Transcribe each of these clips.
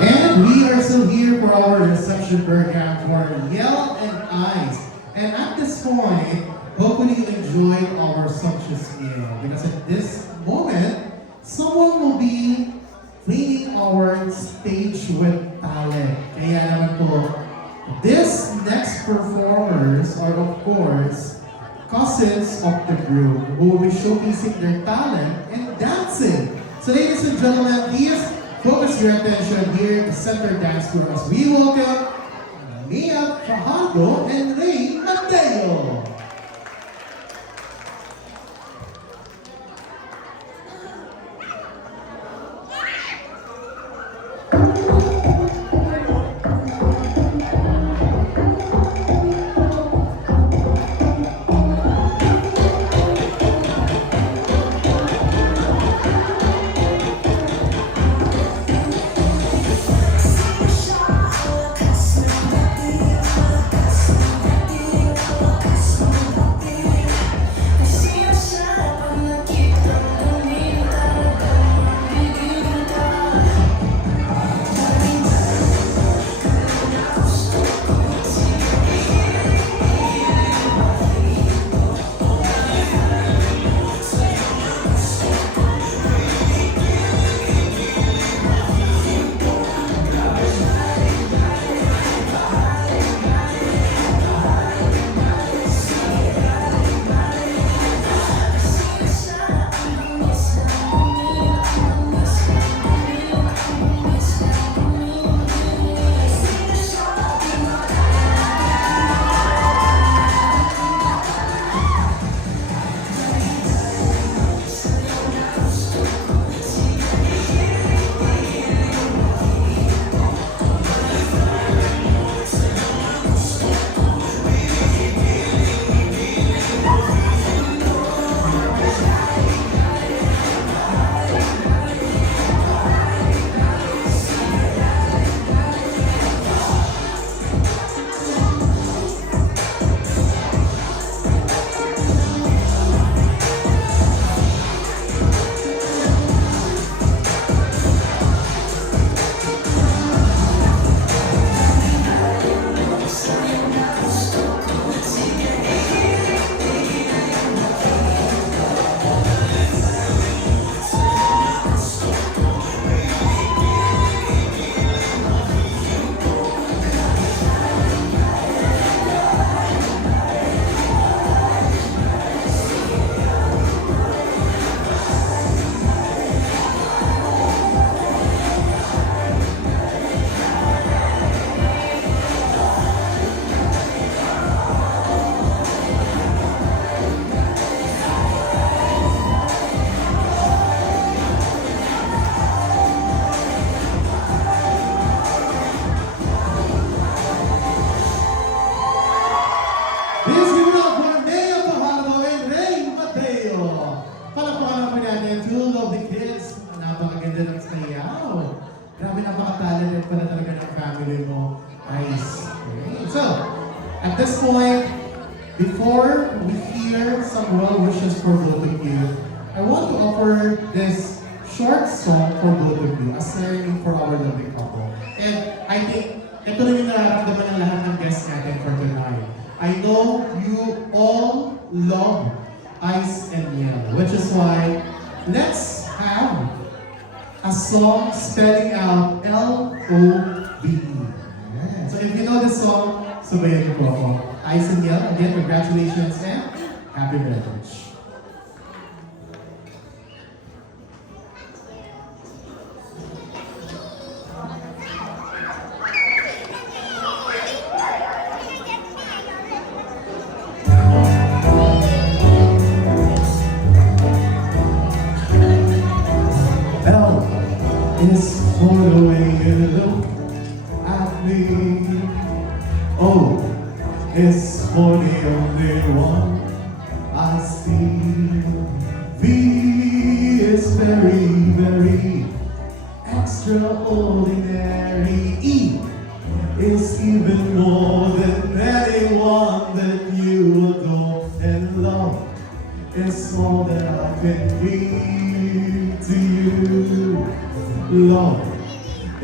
And we are still here for our reception program for Yell and Eyes. And at this point, hopefully you enjoyed our sumptuous meal because at this moment, someone will be cleaning our stage with talent. Kaya naman po, this next performers are of course cousins of the group who will be showcasing their talent and dancing. So ladies and gentlemen, please focus your attention here at the center dance floor as we welcome Mia Fajardo and Ray Mateo. Please give it up for Mia Fajardo and Ray Mateo. Palakpakan naman natin two lovely kids. Napakaganda ng sayaw. Grabe, napaka-talented pala talaga ng family mo. Nice. Okay. So, at this point, before we hear some well wishes for both of you, I want to offer this short song for both of you, a serenade for our lovely couple. And I think ito rin yung nararamdaman ng lahat ng guests natin for tonight. I know you all love Ice and Yell, which is why let's have a song spelling out L-O-V-E. So if you know the song, sabayan niyo po ako. Ice and Yell, again, congratulations and happy marriage. L is for the way you look at me. O is for the only one I see. V is very, very extraordinary. E is even more than anyone that you adore. And love is all that I can give to you. Love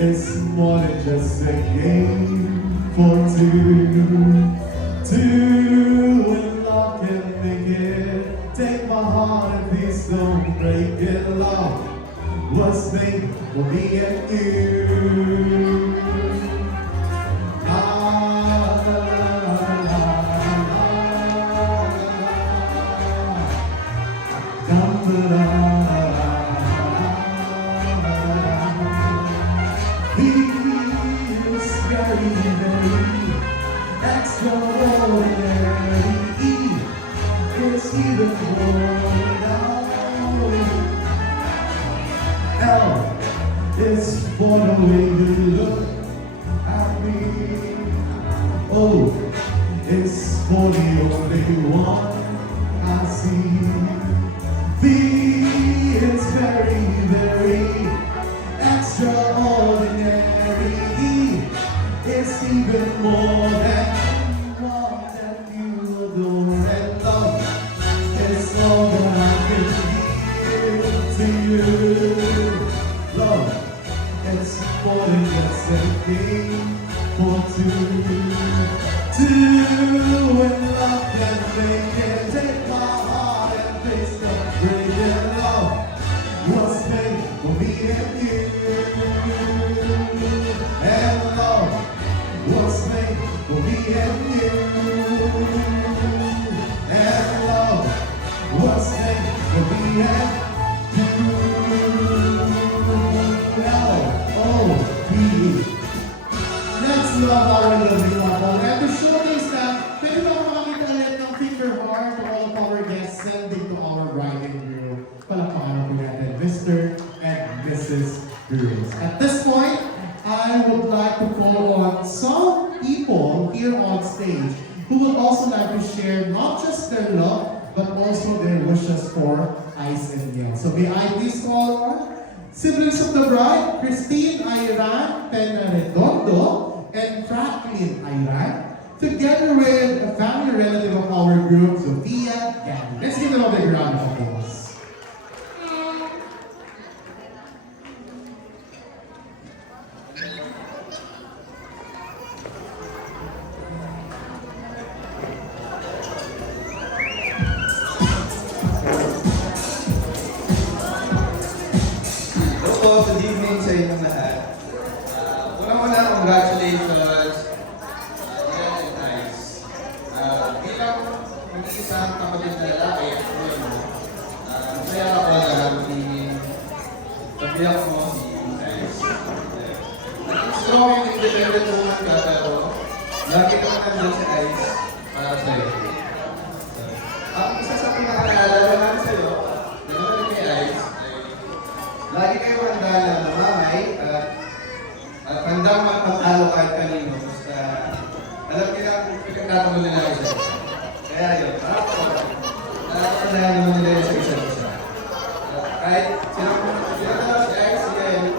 It's more than just a game for two. Two and love can make it. Take my heart and please don't break it. Love was made for me and you. La, la, la, la, la, la. Very, very extraordinary. It's even more now. L is for the way you look at me. O is for the only one I see. V is very, very extraordinary. It's even more than one that you adore, and love is all that I can give to you. Love is more than just a game for two. Two and love can make it. Take my heart and place the break in love was made for me and you. And love was made for me and you. And love was made for me and you. L-O-V-E. Let's love our lovely couple. And to showcase that, pwede ba makakita ulit ng finger heart to all of our guests sending to our bride and groom. Palakpakan po natin, Mr. and Mrs. Cruz. At this point, I would like to call on some people here on stage who would also like to share not just their love, but also their wishes for Ice and Neil. So may I please call on siblings of the bride, Christine Ayran Penaredondo and Franklin Ayran, together with a family relative of our group, Sophia Gandhi. Let's give them a big round of applause. Good evening sa inyong lahat. Una-una, congratulations, Neil and Ice. Bilang mag-iisang kapatid na lalaki, masaya ako na magiging kabiyak mo si Ice. Strong and independent woman ka, pero lagi ka nandun si Ice para sa'yo. Ang isa sa pinakaalala naman sa'yo, gano'n kay Ice, lagi kayo handa na mamamay at handang magpapalo kahit kanino. Basta alam nila kung pinagtatanong nila isa. Kaya yun, nakakapanahan naman nila yung sa isa't isa. Kahit sinatalaw si Ice, siya yun,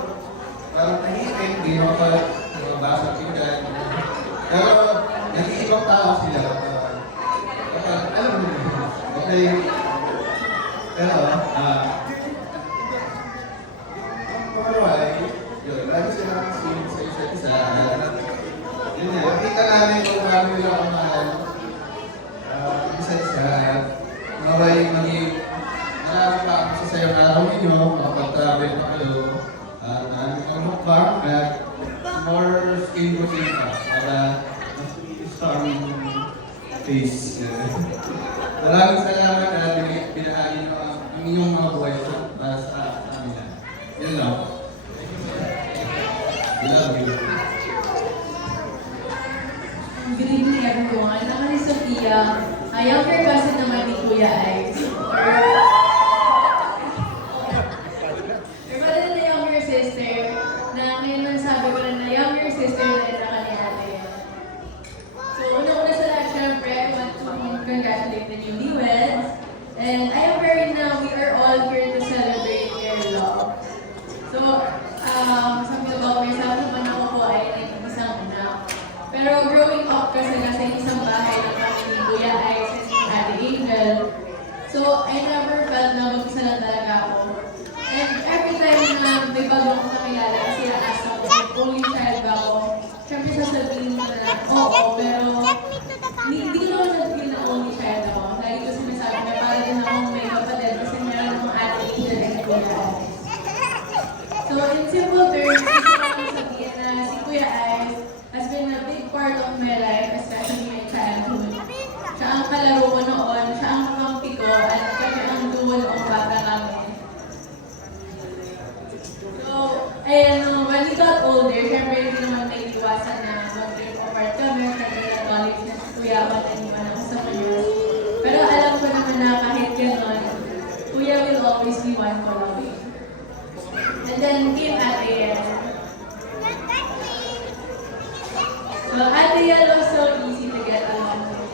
parang tahimik, hindi makabasa pinggan. Pero nag-iibang tao sila. Alam mo nila. Okay. Pero, yun, lagi silang swing sa isa't isa. Yun yan, nakita namin kung paano nila ako mahal. Isa't isa. Mabay maging marami pa ako sa sayang araw ninyo, makapag-travel pa kayo. Ang mukbang at more skin routine pa para mas starring face. Maraming salamat at binahagi nyo ang inyong mga buhay para sa amin. Yun lang. Good evening everyone. Ako si Sophia, younger cousin naman ni Kuya Ice. Or pala na younger sister, na ngayon man sabi ko na younger sister na rin ako ni ate. So una-una sa lahat, syempre, I want to congratulate the newlyweds. And I am very now, we are all here to celebrate their love. So, something about myself naman ako po ay nag-isang anak. Pero growing up kasi nasa isang bahay lang kami ni Kuya Ice and si Ate Angel. So, I never felt na mag-isa lang talaga ako. And every time na may bago akong kakilala kasi na-ask ako only child ba ako, syempre sasabihin ko na, oo, pero hindi ko naman na-feel na only child ako. Lagi ko sinasabi na para din akong may kapatid kasi meron akong ate Angel and Kuya Ice. So in simple terms, gusto ko lang sabihin na si Kuya Ice has been a big part of my life, especially my childhood. Siya ang kalaro ko noon, siya ang kampi ko, at kami ang duo noong bata kami. So, ayan, when we got older, syempre hindi naman may iwasan na mag-trip apart kami, syempre na-college na si Kuya ko na iwan ako sa kanya. Pero alam ko naman na kahit gano'n, Kuya will always be one call away. And then came Ate Yel. So Ate Yel was so easy to get along with.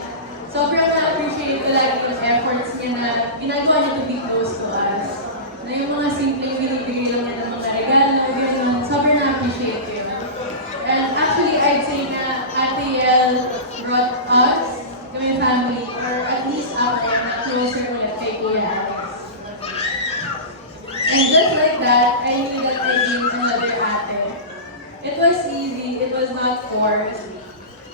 Sobrang na-appreciate ko lagi yung efforts niya na ginagawa niya to be close to us. Na yung mga simpleng binibigay lang niya ng mga regalo, gano'n. Sobrang na-appreciate ko yun. And actually, I'd say na Ate Yel brought us, kami family, or at least ako, na closer ulit kay Kuya Alex. And just like that, I knew that I gained another ate. It was easy, it was not forced.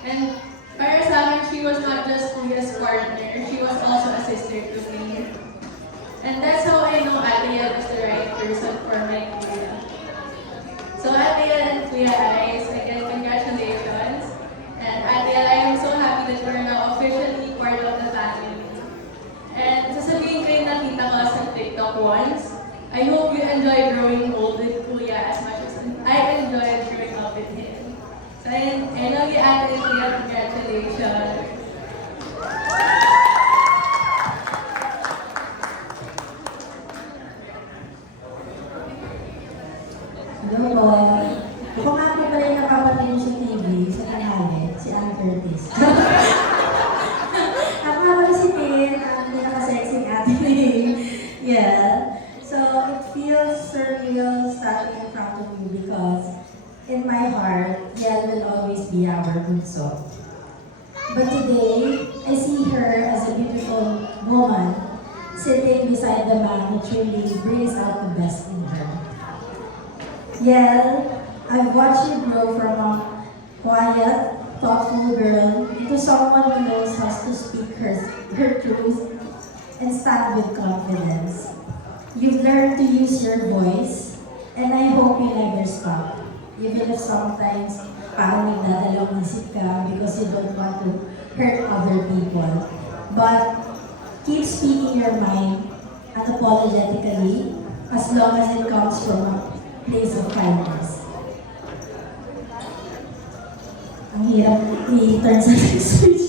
And para sa akin, she was not just Kuya's partner, she was also a sister to me. And that's how I know Ate Yel is the right person for my Kuya. So Ate Yel and Kuya Ice, again, congratulations. And Ate Yel, I am so happy that we're now officially part of the family. And sasabihin ko yung nakita ko sa TikTok once, I hope you enjoy growing old with Kuya as much as I enjoyed growing up with him. So I love you, Ate and Kuya. Congratulations. Hello po. Ako nga po pala yung nakapatid niyo sa TV, sa kanale, si Ann Curtis. Ako nga pala si Tin, ang pinaka-sexy ate name. Yeah. So, it feels surreal standing in front of you because in my heart, Yel will always be our bunso. But today, I see her as a beautiful woman sitting beside the man who truly brings out the best in her. Yel, I've watched you grow from a quiet, thoughtful girl into someone who knows how to speak her truth and stand with confidence. You've learned to use your voice, and I hope you never stop. Even if sometimes parang nagdadalawang isip ka because you don't want to hurt other people. But keep speaking your mind unapologetically as long as it comes from a place of kindness. Ang hirap i-turn sa next switch.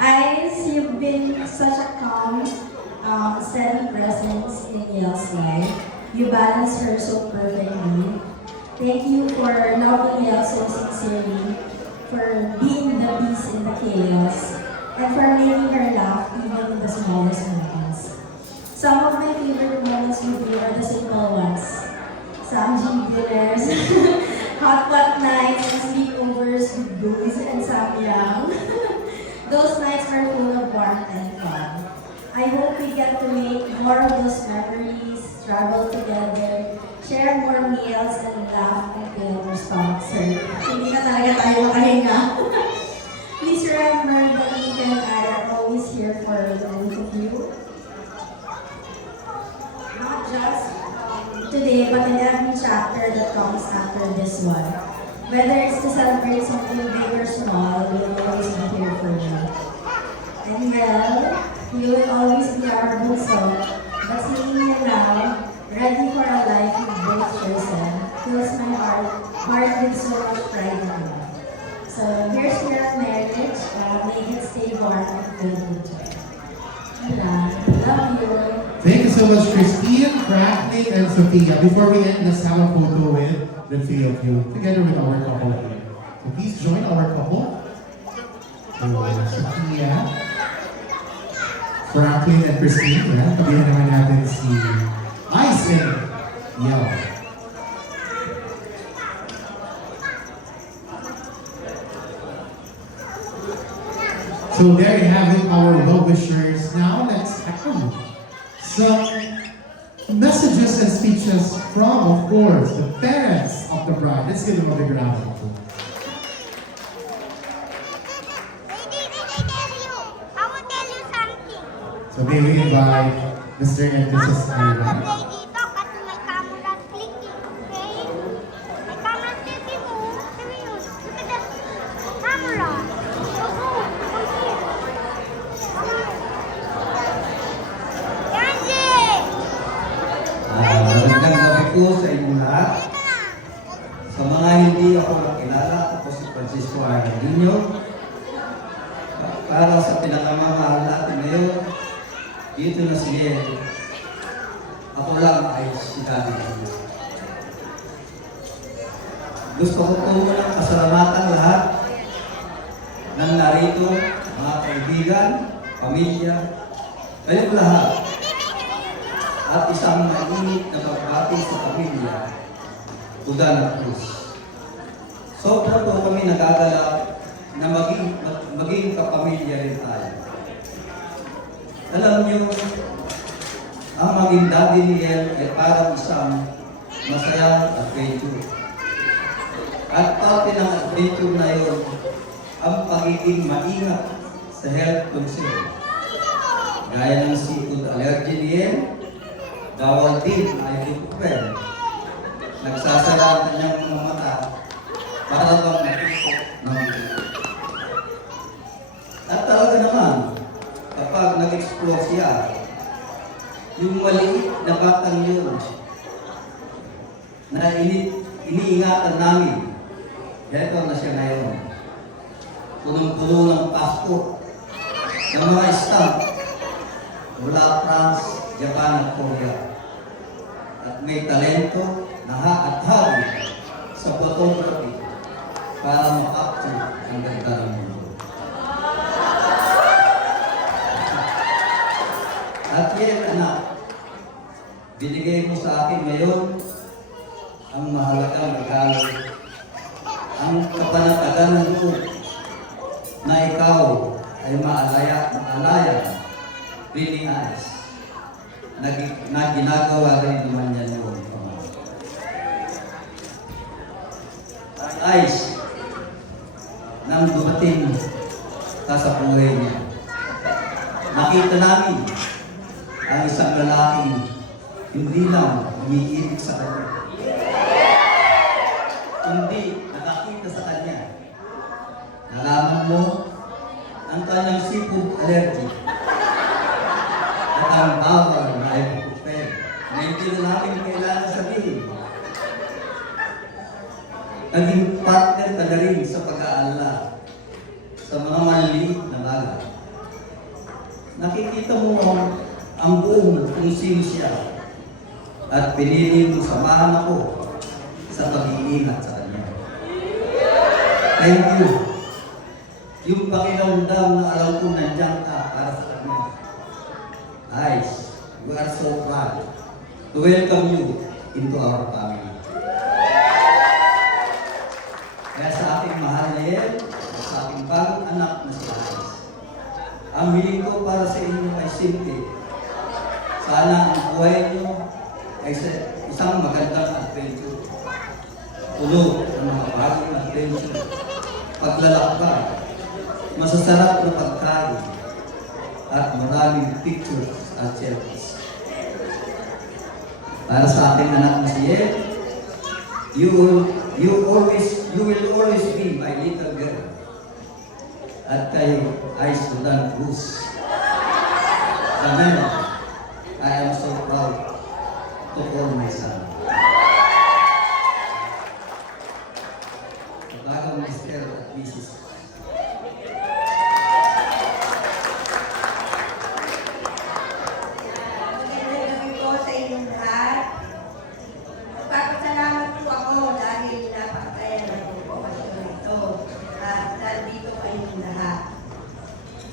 Ice, you've been such a calm, steady presence in Yel's life. You balance her so perfectly. Thank you for loving Yel so sincerely, for being the peace in the chaos, and for making her laugh even in the smallest moments. Some of my favorite moments with you are the simple ones. Samjing dinners, hot pot nights, and sleepovers with booze and samyang. Those nights are full of warmth and fun. I hope we get to make more of those memories, travel together, share more meals, and laugh until our stomachs hurt. Hindi na talaga tayo makahinga. Please remember that Nika and I are always here for the both of you. Not just today, but in every chapter that comes after this one. Whether it's to celebrate something big or small, we'll always be here for you. And well, you will always be our bunso, but seeing you now, ready for a life with both chosen, fills my heart with so much pride and love. So here's your marriage, make it stay warm and filled with joy. Love you. Thank you so much, Christine, Franklin, and Sophia. Before we end, let's have a photo with the three of you, together with our couple here. So please join our couple. Sophia, Franklin, and Christine. Yeah, tabihan naman natin si Ice and Yel. So there you have it, our well-wishers. Now let's echo some messages and speeches wishes from, of course, the parents of the bride. Let's give them a big round of applause. I will tell you something. So may we invite Mr. and Mrs. Ira. Play dito kasi may camera clicking, okay? May camera clicking, oh. Serious. Look at that camera. So go. Go here. Yanji! Magandang gabi po sa inyong lahat. Sa mga hindi ako nakilala, ako si Francisco Arnaldino. Para sa pinakamamahal natin ngayon, dito na si Yen. Ako lang ay si Daddy. Gusto ko po munang pasalamatan lahat ng narito, mga kaibigan, pamilya, kayo lahat. At isang mainit na pagbati sa pamilya, Udana Cruz. Sobra po kami nagagalak na maging kapamilya rin tayo. Alam niyo, ang maging daddy ni El ay parang isang masayang adventure. At parte ng adventure na yun, ang pagiging maingat sa health concern. Gaya ng seafood allergy ni El, bawal din ang ibuprofen. Nagsasara ang kanyang mga mata para bang nakikot ng ito. At talaga naman, kapag nag-explore siya, yung maliit na batang yun na iniingatan namin, eto na siya ngayon. Punong-puno ng pasto, ng mga stamp, mula France, Japan at Korea. At may talento na at hobby sa photography para ma-capture ang ganda ng mundo. At yan, anak, binigay mo sa akin ngayon ang mahalagang regalo, ang kapanatagan ng loob na ikaw ay maalaya, really nice, na ginagawa rin naman yan yun. At ayos, nang dumating ka sa buhay niya, nakita namin ang isang lalaking hindi lang umiibig sa kanya, kundi nakakita sa kanya. Nalaman mo ang kanyang seafood allergy at ang bawal na ibuprofen na hindi na natin kailangan sabihin. Naging partner ka na rin sa pag-aalala sa mga maliliit na bagay. Nakikita mo ang buong kung sino siya at pinili mo samahan ako sa pag-iingat sa kanya. Thank you. Yung pakiramdam na alam ko nandiyan ka para sa kanya. Guys, we are so proud to welcome you into our family. Kaya sa ating mahal na yan, sa ating bagong anak na si Alice, ang hiling ko para sa inyo ay simple. Sana ang buhay niyo ay isang magandang adventure. Puno ng mga bagong adventure, paglalakbay, masasarap na pagkain, at maraming pictures at selfies. Para sa ating anak na si Ed, you will always be my little girl. At kayo ay Sudan Cruz. Amen. I am so proud to call my son. Bagang Mr. at Mrs. Magandang gabi po sa inyong lahat. Magpapasalamat po ako dahil napakaya na po ako ito at nandito kayong lahat.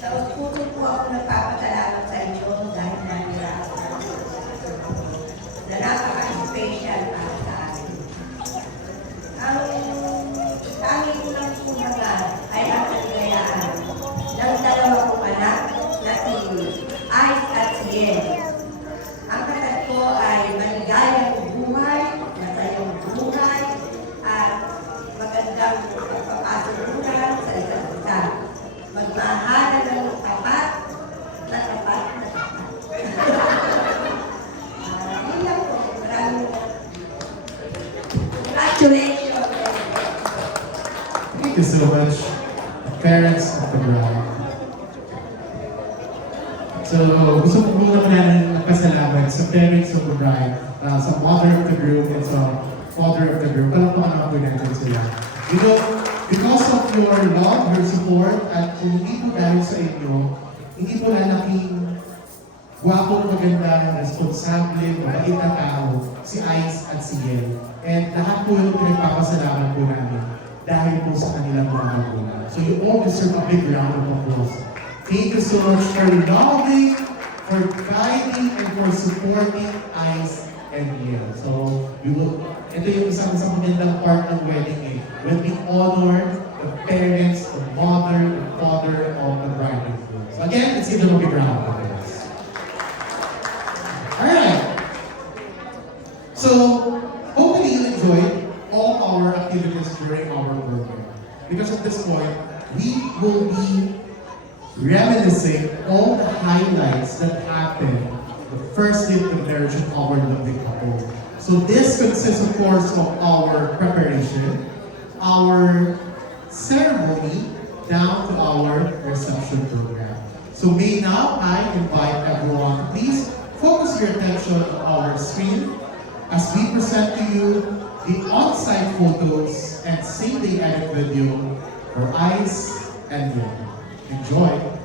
Sa puso po ako nagpapasalamat sa inyo dahil nanira ako na napaka-special Congratulations! Thank you so much, parents of the bride. So, gusto ko muna natin magpasalamat sa parents of the bride, sa mother of the group, and sa father of the group. Alam po naman po natin sila. You know, because of your love, your support, at kung hindi po dahil sa inyo, hindi po lalaking gwapo, maganda, responsable, mabait na tao, si Ice at si Yel. And lahat po yung pinagpapasalamat po namin dahil po sa kanilang mga magulang. So you all deserve a big round of applause. Thank you so much for loving, for guiding, and for supporting Ice and Yel. So ito yung isang magandang part ng wedding eh. When we honor the parents, the mother, the father of the bride and groom. So again, let's give them a big round of applause. Alright. So, hopefully you enjoyed all our activities during our program. Because at this point, we will be reminiscing all the highlights that happened the first day of the marriage of our lovely couple. So this consists, of course, of our preparation, our ceremony, down to our reception program. So may now I invite everyone, please focus your attention on our screen as we present to you the on-site photos and same-day edit video for Ice and Yel. Enjoy!